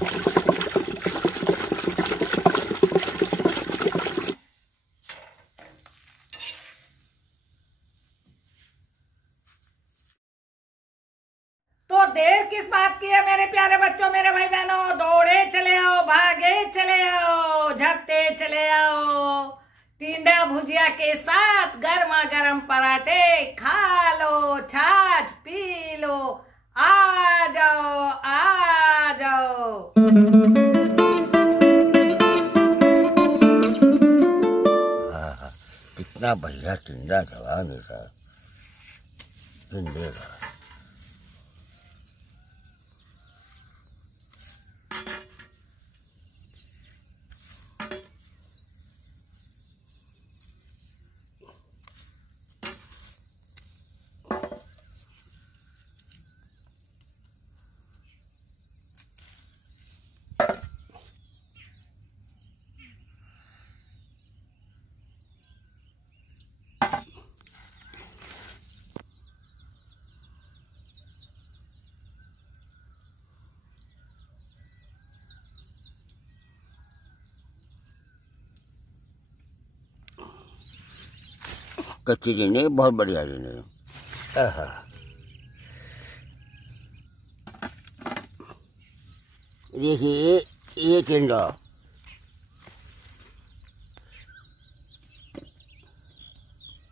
तो देर किस बात की है मेरे प्यारे बच्चों, मेरे भाई बहनों, दौड़े चले आओ, भागे चले आओ, झपटे चले आओ। टिंडा भुजिया के साथ गर्मा गर्म पराठे खा लो, छाछ पी लो। आ जाओ आ जाओ। कितना बढ़िया टिंडा गला मेरा टिंडे का। कच्ची टिंडे बहुत बढ़िया टिंडे। देखिए ये टिंडा,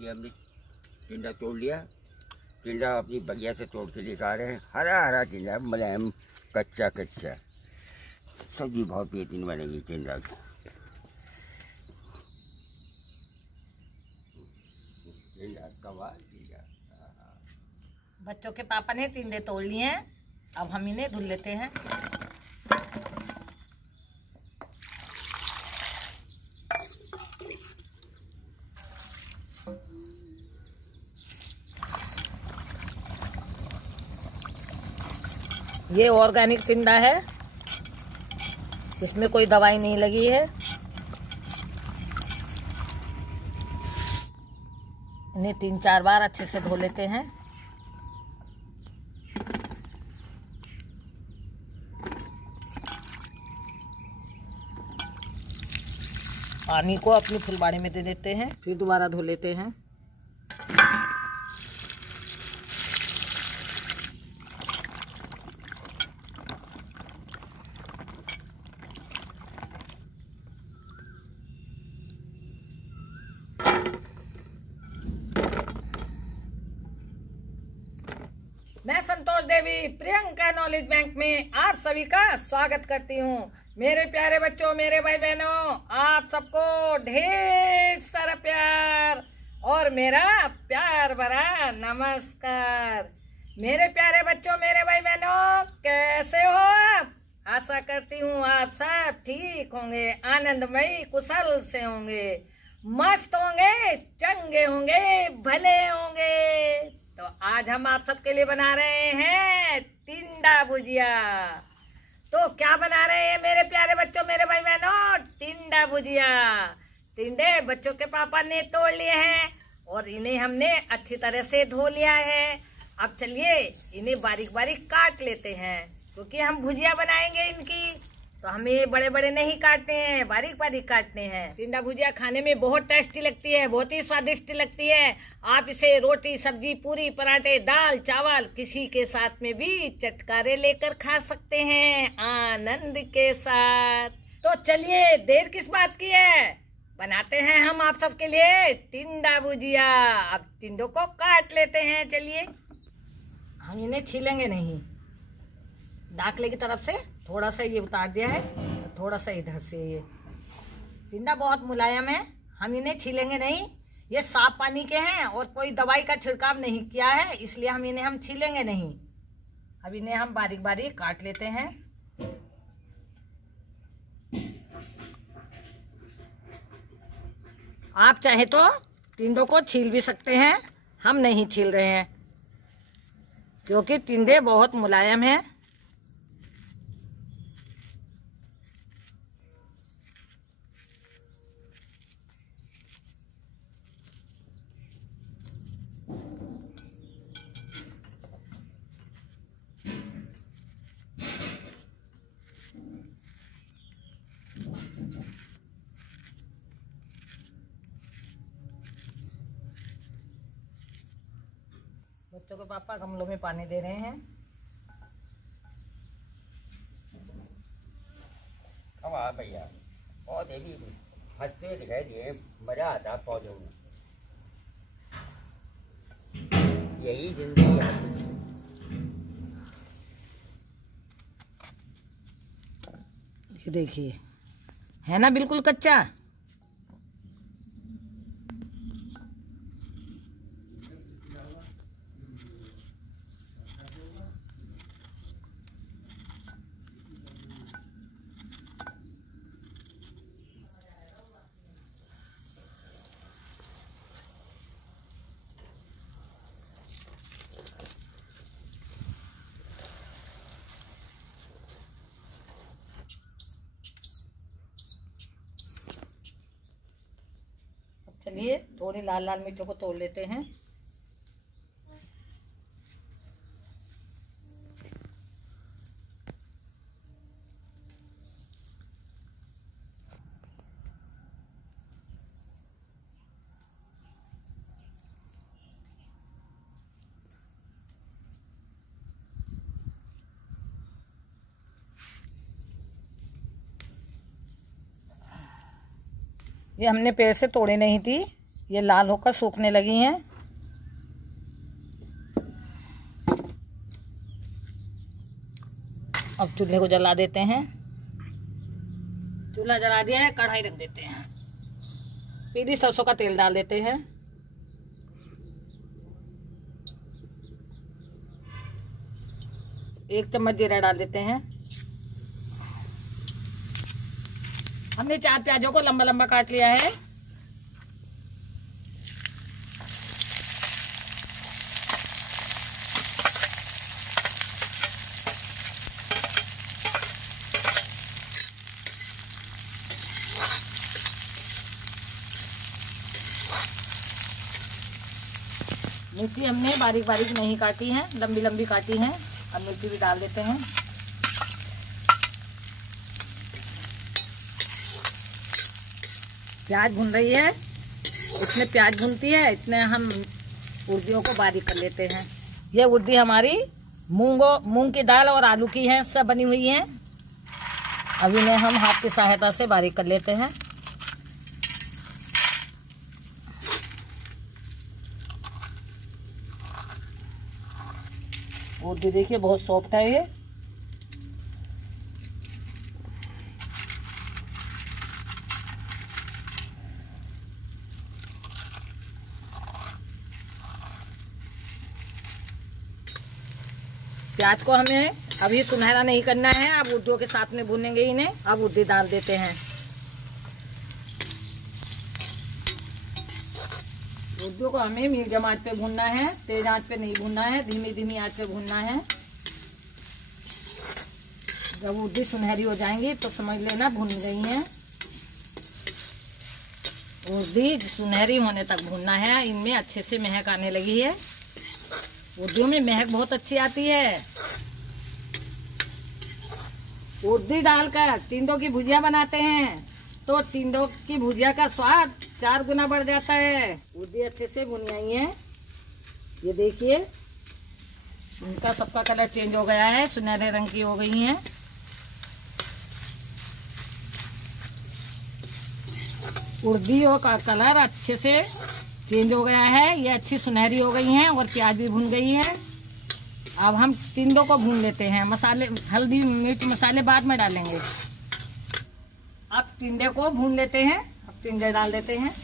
ये हमने टिंडा तोड़ लिया। टिंडा अपनी बगिया से तोड़ के दिखा रहे हैं। हरा हरा टिंडा, मुलायम, कच्चा कच्चा। सब्जी बहुत बेहतरीन बनेगी टिंडा की। बच्चों के पापा ने टिंडे तोड़ लिए हैं, अब हम इन्हें धुल लेते हैं। ये ऑर्गेनिक टिंडा है, इसमें कोई दवाई नहीं लगी है। इन्हें 3-4 बार अच्छे से धो लेते हैं। पानी को अपनी फुलबाड़ी में दे देते हैं, फिर दोबारा धो लेते हैं। मैं संतोष देवी प्रियंका नॉलेज बैंक में आप सभी का स्वागत करती हूँ। मेरे प्यारे बच्चों, मेरे भाई बहनों, आप सबको ढेर सारा प्यार और मेरा प्यार भरा नमस्कार। मेरे प्यारे बच्चों, मेरे भाई बहनों, कैसे हो आप? आशा करती हूँ आप सब ठीक होंगे, आनंदमयी कुशल से होंगे, मस्त होंगे, चंगे होंगे, भले होंगे। तो आज हम आप सबके लिए बना रहे हैं टिंडा भुजिया। तो क्या बना रहे हैं मेरे प्यारे बच्चों, मेरे भाई बहनों? टिंडा भुजिया। टिंडे बच्चों के पापा ने तोड़ लिए हैं और इन्हें हमने अच्छी तरह से धो लिया है। अब चलिए इन्हें बारीक बारीक काट लेते हैं, क्योंकि हम भुजिया बनाएंगे इनकी, तो हमें ये बड़े बड़े नहीं काटते हैं, बारीक बारीक काटते हैं। टिंडा भुजिया खाने में बहुत टेस्टी लगती है, बहुत ही स्वादिष्ट लगती है। आप इसे रोटी, सब्जी, पूरी, पराठे, दाल, चावल किसी के साथ में भी चटकारे लेकर खा सकते हैं आनंद के साथ। तो चलिए देर किस बात की है, बनाते हैं हम आप सबके लिए टिंडा भुजिया। अब टिंडों को काट लेते हैं। चलिए, हम इन्हें छीलेंगे नहीं, दाखले की तरफ से थोड़ा सा ये उतार दिया है, थोड़ा सा इधर से। ये टिंडा बहुत मुलायम है, हम इन्हें छीलेंगे नहीं। ये साफ पानी के हैं और कोई दवाई का छिड़काव नहीं किया है, इसलिए हम छीलेंगे नहीं। अब इन्हें हम बारीक बारीक काट लेते हैं। आप चाहे तो टिंडों को छील भी सकते हैं, हम नहीं छील रहे हैं क्योंकि टिंडे बहुत मुलायम हैं। बच्चों के पापा गमलों में पानी दे रहे हैं। अब आ भैया पौधे भी हंसते हुए दिखाई दिए, मजा आता पौधों में। यही जिंदगी है। ये देखिए, है ना बिल्कुल कच्चा। चलिए थोड़ी लाल लाल मिर्चों को तोड़ लेते हैं। ये हमने पेड़ से तोड़ी नहीं थी, ये लाल होकर सूखने लगी हैं। अब चूल्हे को जला देते हैं। चूल्हा जला दिया है, कढ़ाई रख देते हैं। पीली सरसों का तेल डाल देते हैं। एक चम्मच जीरा डाल देते हैं। हमने 4 प्याजों को लंबा लंबा काट लिया है। मिर्ची हमने बारीक बारीक नहीं काटी है, लंबी लंबी काटी है। अब मिर्ची भी डाल देते हैं। प्याज भून रही है, इतने प्याज भूनती है, इतने हम उर्दियों को बारीक कर लेते हैं। ये उर्दी हमारी मूंग की दाल और आलू की है, सब बनी हुई है। अब इन्हें हम हाथ की सहायता से बारीक कर लेते हैं। उर्दी देखिए बहुत सॉफ्ट है ये। प्याज को हमें अभी सुनहरा नहीं करना है, अब उर्दियों के साथ में भूनेंगे इन्हें। अब उर्दी डाल देते हैं। उर्दियों को हमें मीडियम आंच पे भूनना है, तेज आंच पे नहीं भूनना है, धीमी धीमी आंच पे भूनना है। जब उर्दी सुनहरी हो जाएंगी तो समझ लेना भून गई हैं। उर्दी सुनहरी होने तक भूनना है। इनमें अच्छे से महक आने लगी है। उर्दियों में महक बहुत अच्छी आती है। उर्दी डालकर टिंडों की भुजिया बनाते हैं तो टिंडों की भुजिया का स्वाद 4 गुना बढ़ जाता है। उर्दी अच्छे से भुनी आई है। ये देखिए इनका सबका कलर चेंज हो गया है, सुनहरे रंग की हो गई हैं। उर्दियों का कलर अच्छे से चेंज हो गया है, ये अच्छी सुनहरी हो गई हैं और प्याज भी भुन गई है। अब हम टिंडों को भून लेते हैं। मसाले, हल्दी मिर्च मसाले बाद में डालेंगे। अब टिंडे को भून लेते हैं। अब टिंडे डाल देते हैं।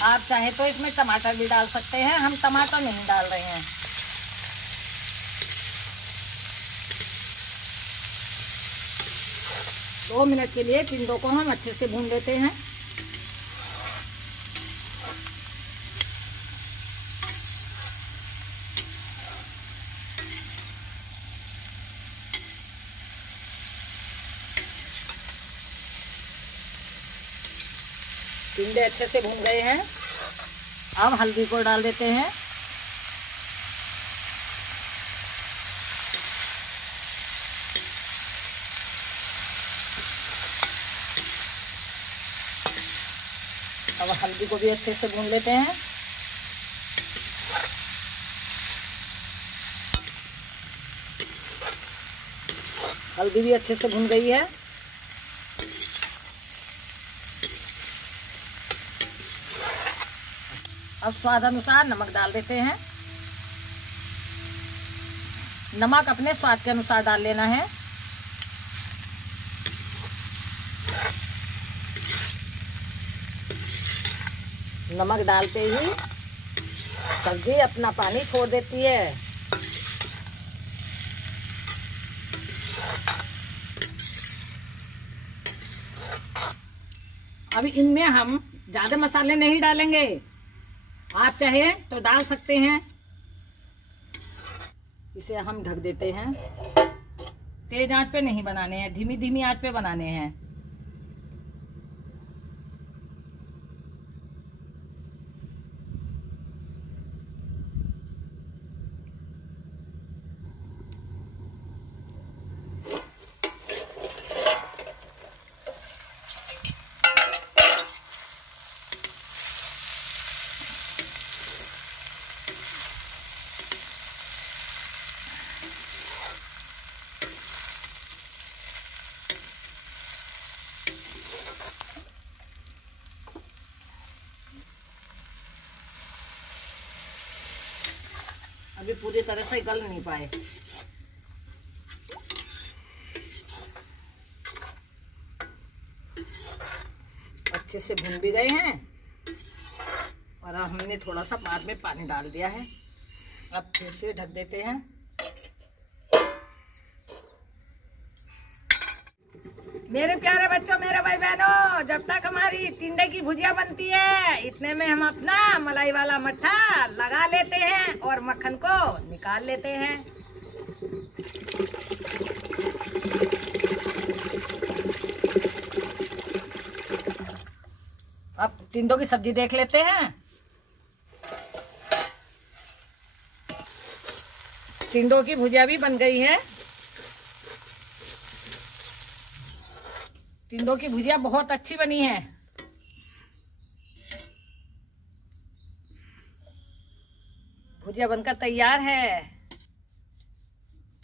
आप चाहे तो इसमें टमाटर भी डाल सकते हैं, हम टमाटर नहीं डाल रहे हैं। दो मिनट के लिए टिंडों को हम अच्छे से भून लेते हैं। टिंडे अच्छे से भून गए हैं। अब हल्दी को डाल देते हैं। अब हल्दी को भी अच्छे से भून लेते हैं। हल्दी भी अच्छे से भून गई है। अब स्वाद अनुसार नमक डाल देते हैं। नमक अपने स्वाद के अनुसार डाल लेना है। नमक डालते ही सब्जी अपना पानी छोड़ देती है। अब इनमें हम ज्यादा मसाले नहीं डालेंगे। आप चाहे तो डाल सकते हैं। इसे हम ढक देते हैं। तेज आंच पे नहीं बनाने हैं, धीमी धीमी आंच पे बनाने हैं। अभी पूरी तरह से गल नहीं पाए। अच्छे से भुन भी गए हैं और अब हमने थोड़ा सा बाद में पानी डाल दिया है। अब फिर से ढक देते हैं। मेरे प्यारे बच्चों, मेरे भाई बहनों, जब तक हमारी टिंडे की भुजिया बनती है, इतने में हम अपना मलाई वाला मट्ठा लगा लेते हैं और मक्खन को निकाल लेते हैं। अब टिंडों की सब्जी देख लेते हैं। टिंडों की भुजिया भी बन गई है। टिंडों की भुजिया बहुत अच्छी बनी है। भुजिया बनकर तैयार है।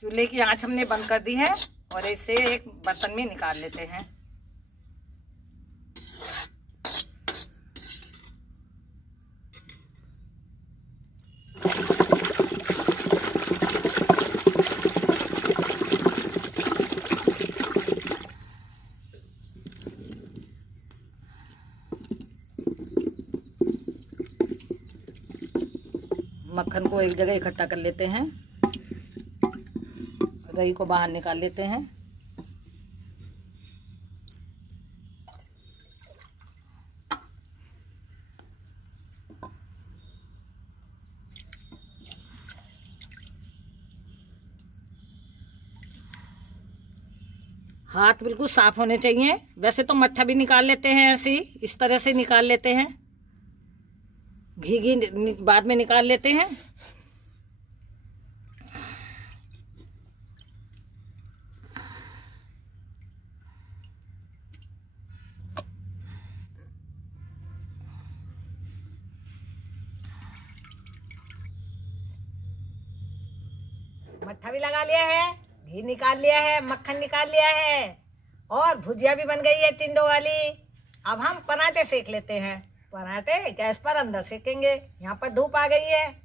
चूल्हे की आंच हमने बंद कर दी है और इसे एक बर्तन में निकाल लेते हैं। मक्खन को एक जगह इकट्ठा कर लेते हैं। रई को बाहर निकाल लेते हैं। हाथ बिल्कुल साफ होने चाहिए। वैसे तो मट्ठा भी निकाल लेते हैं, ऐसे ही इस तरह से निकाल लेते हैं। घी बाद में निकाल लेते हैं। मट्ठा भी लगा लिया है, घी निकाल लिया है, मक्खन निकाल लिया है और भुजिया भी बन गई है टिंडों वाली। अब हम पराठे सेक लेते हैं। पराठे गैस पर अंदर सेकेंगे। यहाँ पर धूप आ गई है।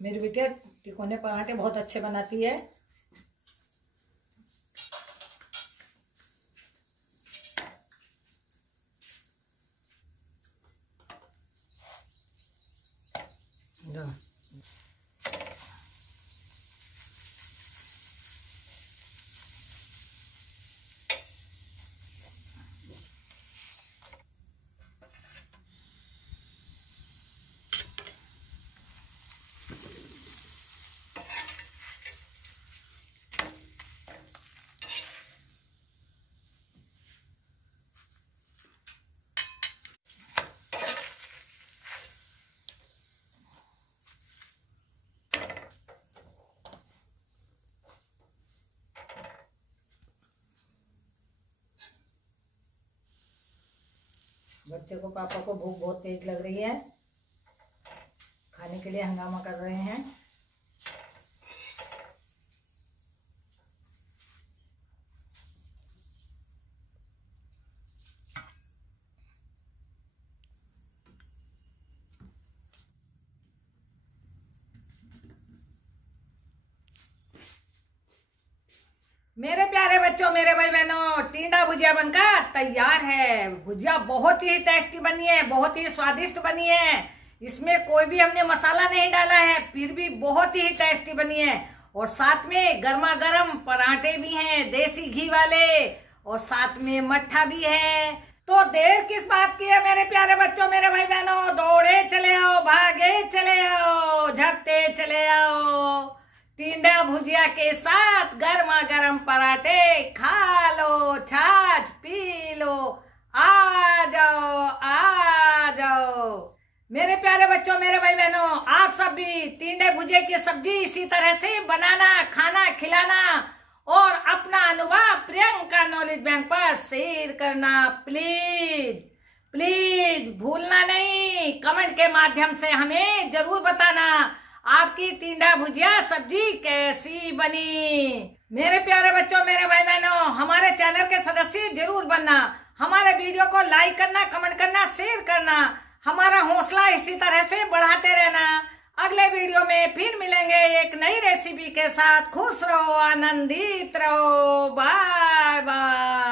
मेरी बिटिया तिकोने पराठे बहुत अच्छे बनाती है। बच्चे को पापा को भूख बहुत तेज लग रही है, खाने के लिए हंगामा कर रहे हैं। मेरे प्यारे बच्चों, मेरे भाई बहनों, टिंडा भुजिया बनकर तैयार है। भुजिया बहुत ही टेस्टी बनी है, बहुत ही स्वादिष्ट बनी है। इसमें कोई भी हमने मसाला नहीं डाला है, फिर भी बहुत ही टेस्टी बनी है। और साथ में गर्मा गर्म पराठे भी हैं, देसी घी वाले, और साथ में मट्ठा भी है। तो देर किस बात की है मेरे प्यारे बच्चों, मेरे भाई बहनों, दौड़े चले आओ, भागे चले आओ, झपटे चले आओ। टिंडा भुजिया के साथ गर्मा गर्म पराठे खा लो, छाछ पी लो। आ जाओ, आ जाओ मेरे प्यारे बच्चों, मेरे भाई बहनों, आप सब भी टिंडे भुजिया की सब्जी इसी तरह से बनाना, खाना, खिलाना और अपना अनुभव प्रियंका नॉलेज बैंक पर शेयर करना। प्लीज प्लीज भूलना नहीं। कमेंट के माध्यम से हमें जरूर बताना आपकी टिंडा भुजिया सब्जी कैसी बनी। मेरे प्यारे बच्चों, मेरे भाई बहनों, हमारे चैनल के सदस्य जरूर बनना। हमारे वीडियो को लाइक करना, कमेंट करना, शेयर करना। हमारा हौसला इसी तरह से बढ़ाते रहना। अगले वीडियो में फिर मिलेंगे एक नई रेसिपी के साथ। खुश रहो, आनंदित रहो। Bye bye.